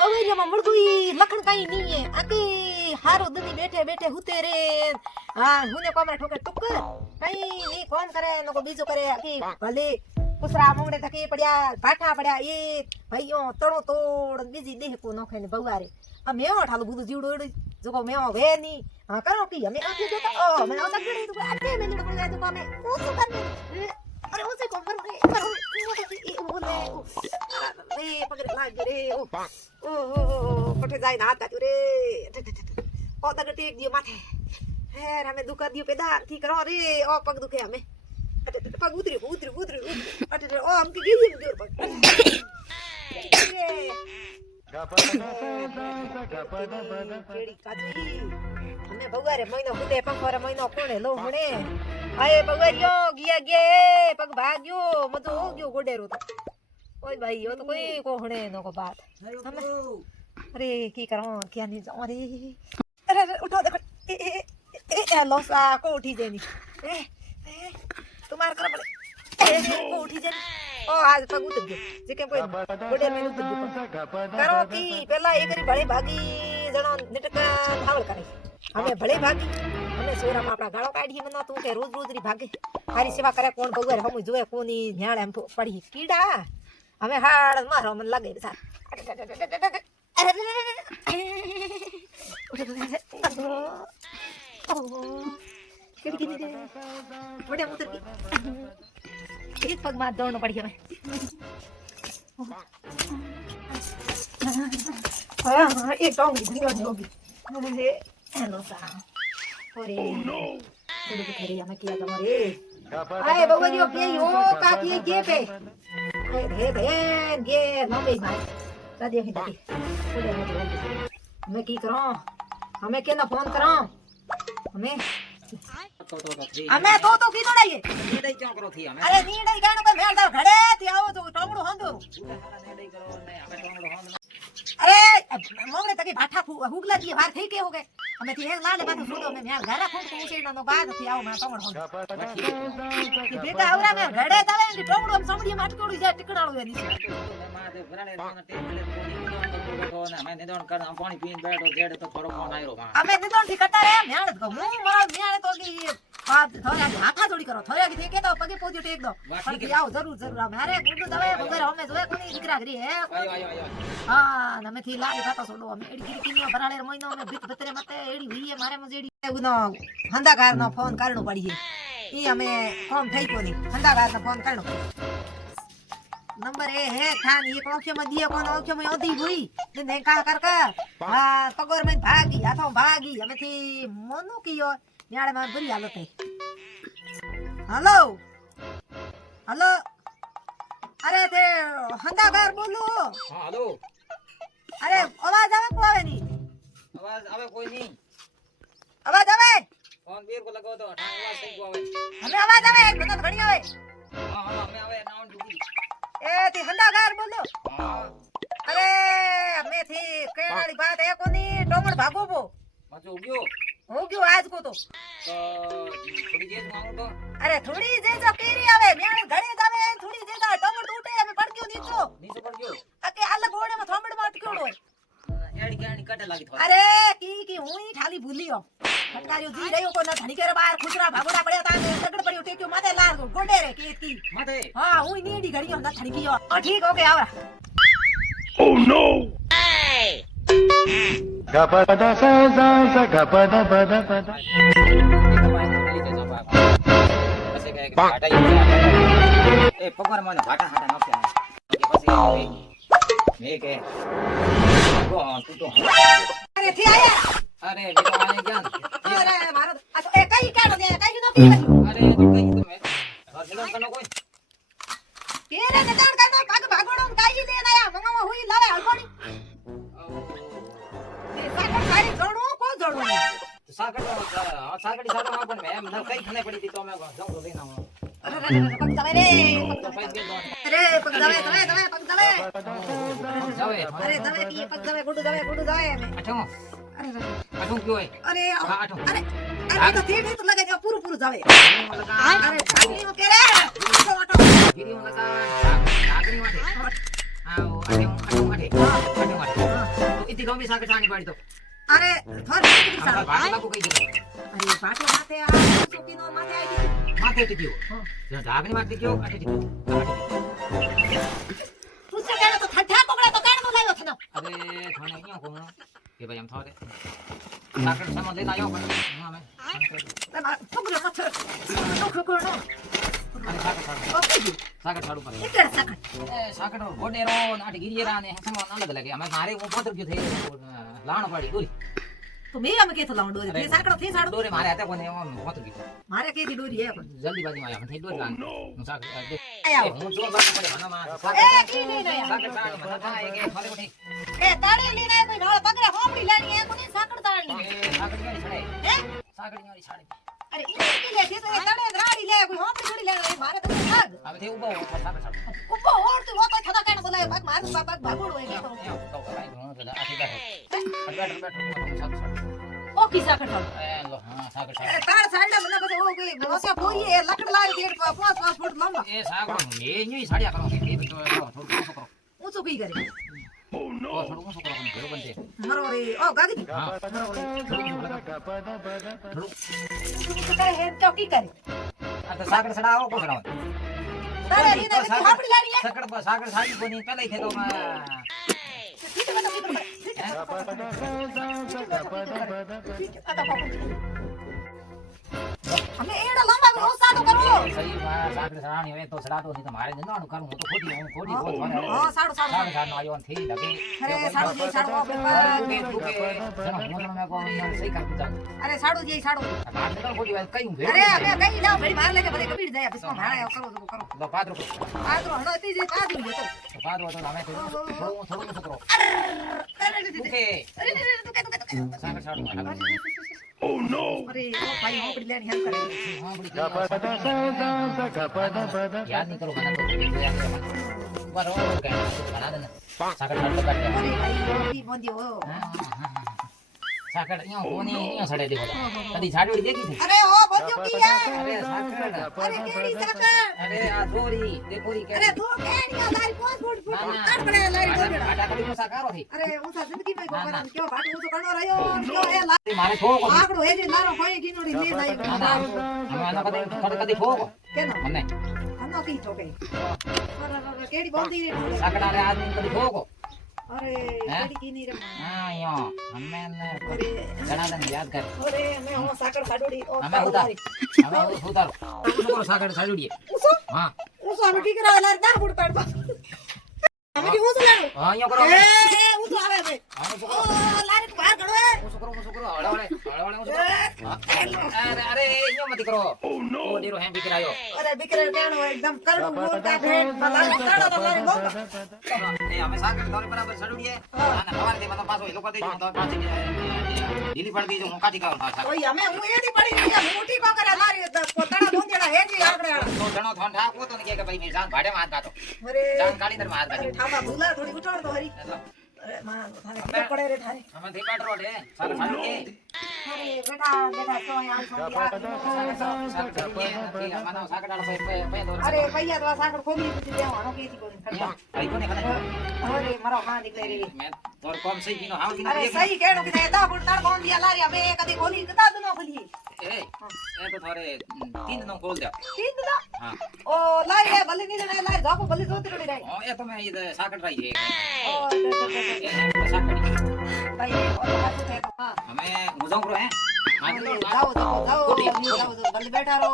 બવેરિયામાં મળગુઈ લખણ કાઈ નહીં હે આકી હારો દની બેઠે બેઠે હુતે રે હા હુને કોમરા ઠોકે ટુક્કર કઈ ની કોણ કરે નકો બીજો કરે આકી ભલે કુસરા મોંગડે તકી પડ્યા ભાઠા પડ્યા એ ભાઈઓ તણો તોડ બીજી દેહ કો નોખે ને બગારે આ મેવો ઠાલું બધું જીવડો જોકો મેવો વે ની હા કરો કી અમે આખી જોતા ઓ મને આવતા ગડી તો આટે મેને તો ગયા તો અમે ઓછું કરને અરે ઓછે કોમ કરો રે બોલે એ પકડ લાગ રે ઓ પટે જાય ના હાથ કાચું રે ઓ તક ટેક દિયો માથે હે અમે દુકા દિયો પેદા કી કરો રે ઓ પગ દુખે અમે પગ ઉતરી અટે ઓ આમ કે ગીલી જોર પગ કેડી કાચી અમે ભગવારે મહિનો હુદે પંખોરે મહિનો કોણે લો હણે આય ભગવારિયો ગયા ગે પગ ભાગ્યો મધુ હો ગયો ગોડેરો તો ઓય ભાઈ યો તો કોઈ કોહણે નો કો બાત અરે કી કરો ક્યાં ની જાવ અરે ઉઠો દેખો એ લોસા કો ઉઠી જેની तुम्हारे कर पड़े को उठी जाने ओ आज पग उतर गयो जे के कोई गोडे में उतर गयो करो की पहला एक री भले भागी जणो निटका धावल करे हमें भले भागी हमें सोरा में अपना गाळो काढी मनो तू के रोज रोज री भागे तारी सेवा करे कोण भगवान हम जोए कोनी न्याळे हम पड़ी कीड़ा हमें हाड़ मारो मन लगे सा केड़ी केड़ी दे बड़े उतर गई एक पग मार दौड़ना पड़ी हमें हां एक टांग निकल होगी हेलो सा ओरे थोड़ी तो खरी हमें किया तुम्हारे आए बगलियो के यो का की के पे हे बहन ये लंबी भाई दादी ही दादी थोड़े मैं की करूं हमें के ना फोन करूं हमें અમે તો કીધું નઈ નીડઈ ક્યાં કરો થી અમે અરે નીડઈ ગાણો કે મેળ દાવ ઘડે થી આવો તો ટોંગડું હોંદો નીડઈ કરો ને અમે ટોંગડું હોંદો અરે મોગળે તકી ભાઠા હુગલા દી વાર થઈ કે હોગે અમે થી એક લાલે બાતો સુડો મે મેળ ઘરે ફોન ઉછેડનો નો બાદ થી આવો માં ટોંગડું હોંદો કે બેટા આવરા મે ઘડે તાવે ને ટોંગડું આમ સમડી માં અટકોડી જાય ટીકડાળો એની માથે ભરાડે ટેબલે કોની બેઠો ને અમે નિદોણ કર પાણી પીને બેઠો જેડે તો થોડો ફોન આયરો અમે નિદોણ થી કટા રે મેળ તો હું મારા મેળ તો કી થોડા હાથા જોડી કરો થોડા કે કે તો પગે પોતી ટેક દો પણ આવ જરૂર મારે ગુડુ દવે વગર અમે જોય કોની દીકરા કરી હે આયો હા નમે થી લાગે પાતો છોડો અમે એડી ગીરી કિનો ભરાળે મહિનો અમે ભીત ભતરે મતે એડી હુઈએ મારે મજેડી ઉનો હંદાકાર નો ફોન કરણો પડી ઈ અમે કોમ થઈ કોની હંદાકાર નો ફોન કરણો નંબર એ હે ખાન એક ઓખે માં દિયા કોન ઓખે માં ઓધી હુઈ ને કા કર હા પગોર માં ભાગી હાથો ભાગી અમે થી મનો કીયો ન્યાળે માં બરી હાલત હે हेलो हेलो अरे ते हंदागार बोलो हां हेलो अरे आवाज आवे को आवे नहीं आवाज आवे कोई नहीं आवाज आवे फोन बीर को लगाओ तो आवाज सही को आवे हमें आवाज आवे एक बता घणी आवे हां हां हमें आवे नाउन डुगी ए ते हंदागार बोलो हां अरे मैं थी केण वाली बात है कोनी टोमड़ भागो बो मचो गयो हो गयो आज को तो थोड़ी देर मांगो तो अरे थोड़ी जे जो केरी आवे मेण घणे जावे थोड़ी जे जा टोमड़ टूटे हमें पड़ गयो नीचे पड़ गयो अके अलग गोड़े में थोमड़ में अटक्योड़ो एड़ी केणी कटे लागी थो अरे की हुई ठाली भूलियो फटकारियो जी रयो को ना धणी केरे बाहर खुचरा भागोड़ा पड़या ता सगड़ पड़यो टेक्यो माथे लार गोडे रे की माथे हां हुई नीडी घड़ियो ना धणी कियो ठीक हो गया आवरा ओह नो गपदा सा सा गपदा पदा पदा ऐसे कहे भाटा ए पकड़ माने भाटा हाटा नोक्या के પછી મે કે કો તું તો અરે થી આયા અરે બેટા આને જાન અરે મારો એ કઈ કાઢો દે કઈ નો કી અરે તું કઈ તો મે રસલો કનો કોઈ તેરે ને જાણ કાનો ભાગ ભાગોડો કાઈ લે આયા મંગાવા હુઈ લાવે હળકોડી સાકડ સારી જોડો કો જોડો સાકડ સાકડી સાકડ માં પણ મે મને કઈ ખને પડી થી તો મે જોડો લઈને આવો અરે પગ દવે રે અરે પગ દવે દવે પગ દવે અરે દવે કી પગ દવે ગુડુ દવે મે આઠો અરે આઠો ક્યો અરે આઠો અરે તો ઠીક તો લગે જો પૂરું જાવે અરે ભાગી નો કે રે આઠો ગીરી નો લગા સાકડી માટે આવો આઠો ઈથી ગમે સાકર સાની પાડી તો અરે થોર કેટલી આમ સારું ભાટી બાપુ કહી દીધું અરે પાટો માથે આ સુકીનો માથે આવી ગયો માથે ટીક્યો હા. જો ઢાકણી માથે ટીક્યો આટે ટીક્યો પૂછે કે તો ઠઠ્ઠા પકડે તો કાણ નો લાવ્યો થનો અરે થાને અહીંયા કોણ કે ભાઈ આમ થારે સાકર સામો લઈને આવ્યો પણ અમે છોકરો મથર છોકરો કોનો અને સાકર સાડું ઓકે સાકર સાડું પર એકડ સાકર એ સાકર ગોડેરો નાટી ગિરિયરા ને સમો અલગ અલગ અમે મારે હું પોતર ગયો થઈ લાણ પાડી દોરી તો મે અમે કેતો લાવ ડોરી તે સાકડો થી સાડો દોરી મારે હાથે કોને એમ પોતર ગયો મારે કેદી ડોરી હે પણ જલ્દી બાજી માં આવ્યા થઈ દોરી લાણ હું સાકર આયા હું જો લાણ પડે મનામાં એ કી નહીં નહીં સાકર સાડું મને થાય કે ફરે ઉઠી એ તાળી લઈને આય કોઈ નાળ પકડે હોમડી લાણી એ કોની સાકડ તાળી એ સાકર ની છડે હે સાકર ની છડે અરે ઈ કી લે તે તો એ તડે રાડી લે કોઈ હોમડી થોડી લે મારે તો સાગ હવે તે ઉભો સાકર સાડું ઉભો ઓળતું હોતો થતા કાણ બોલાય બાક મારું બાપ ભાગોડ હોય કે તો કઈ ઘણો તો આથી બેઠો ઓકી સાકડ તાળી એ લો હા સાકર સાડું અરે તાળ સાઈડા મને પછી ઓ કોઈ નોસે પોરી એ લકડ લાવી દે 5 ફૂટ લંબા એ સાકર મે ની સાડિયા કરો કે તો થોડું ઓછું કરો ઊંચું કી કરે થોડું ઓછું કરો ઘણું બનશે મરો રે ઓ ગાગી હા ઊંચું કરે હે તો કી કરે આ તો સાકર સડાવો કો સડાવો તારે લીને હાપડી લાડી હે સાકર સાડી કોની પેલે છે તો અમે એડા લંબા ઓસા તો કરો સહી સાકર સડાણી હોય તો સડાતો નથી તો મારે નવાનું કરું હું તો ખોટી બોલ હા સાડો સાડો સાકર સાડનો આવ્યો ને થઈ લગે અરે સાડો જે સાડો કે જનો મે કો સહી કાપી જાવ અરે સાડો જે સાડો આ કાટ તો ખોટી વાત કઈ હું અરે અમે કઈ લાવ ભડી બહાર લેકે બધે કબીર જાય બિસ્કો મારા કરો તો કરો લો પાદરો આદરો હડો તી જે પાદરો જે તો પાદરો તો અમે થોડું છોકરો અરે ઓકે તું કે સાકર સાડનો ઓ નો અરે ઓ ભાઈ હોપડી લેની હેલ્પ કરે હા બડી યાદ નહીં કરો મને તો બરોબર કે બના દે સાકર સાડો કાઢ અરે ભાઈ ઓ ઈ બોંધી ઓ સાકર યો કોની યો સડે દેખો કદી સાડી દેખી હતી અરે ઓ બોંધ્યો કી અરે સાકર અરે કેડી સાકર અરે આ દોરી દેખોરી કે અરે તો કેડિયા લારી 5 ફૂટ ના, ના. કાટ પડે લારી બોંધડા આટા કડી નો સાકારો થી અરે ઉસા જિંદગી માં ના, ગોકરા ના. કેવો ભાટો ઉસો કરનો રહ્યો કેવો એ લા મારે થોકો આકડો હેજી લારો ફોઈ ગીનોડી લે ના લાઈ ના અમે આનો કદી થોકો કેનો મને અનો કી ઠોકે અરે કેડી બોંધી રે સાકર આરે આદમી કદી થોકો અરે કેડી કીની રે હા યો અમે ને અરે ઘણા દન યાદ કર અરે મે હું સાકર ખાડોડી ઓ અમે ઉતાર અમે ઉતારો છોકરો સાકર સાડીએ ઉસો હા ઉસો અમે ટીકરા લારી 10 ફૂટ પાડવા અમે કી ઉસો લાડો હા યો કરો એ ઉસો આવે છે હા ઓ લારી બહાર કાઢો છોકરો હળવળે અરે યો મત કરો ઓ દેરો હેમ બિકરાયો અરે બિકરે કેણો એકદમ કરડું મોટા ભેટ બલાડો કાઢો તો લારી બોંધો એ અમે સાકર દોરે બરાબર સડુડીએ અને સવારે દે મને પાછો એ લોકો દે તો પાછી ઢીલી પડી ગઈ હું કાઠી કાવ પાછા ઓય અમે હું એડી પડી ગઈ મોટી કો કરે લારી પોતાના બોંધેડા હેજી આકડે તો જણો થોન ઠાક હોતો ને કે ભાઈ મે જાન ભાડે માં હાથ ગાતો અરે જાન કાળી દર માં હાથ અરે ગાતો ઠામા ભૂલા થોડી ઉઠાડ તો હરી અરે માં થારે પડે રે થારે અમે થી કાટ રોડે સાકર સાડીએ અરે બેટા બેટા તો આમ અરે ભૈયા તો આ સાકર ખોલી દીધી દેવાનો કેથી કોની ખડવા અરે મારો હા નીકળે રે અરે સહી કેડો કે દા ફૂટ તાર કોણ દિયા લારી અમે કદી ખોલી કદા દનો ખોલી તીન દા ઓ લારી હે ભલે ની ને લારી જાકો ભલે જોતી રડી રહી ઓ ભાઈ ઓ હાથ છે હા જાઓ ભલે બેઠા રહો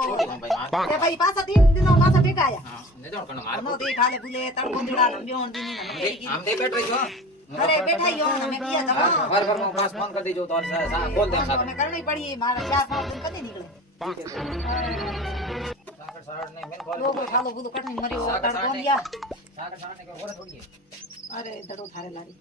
એ ભાઈ પાછા 3 દિનો પાછા ભેગા આયા નો દે ખાલે ભૂલે તડ બોંદડા નમ્યો દીની અરે બેઠા યો અમે કિયા જમા અમે કરણી પડી મારા 4-5 દિન કદી નીકળે લોકો ખાલો બધું કટની મર્યો તડ બોંદિયા અરે દડો થારે લારી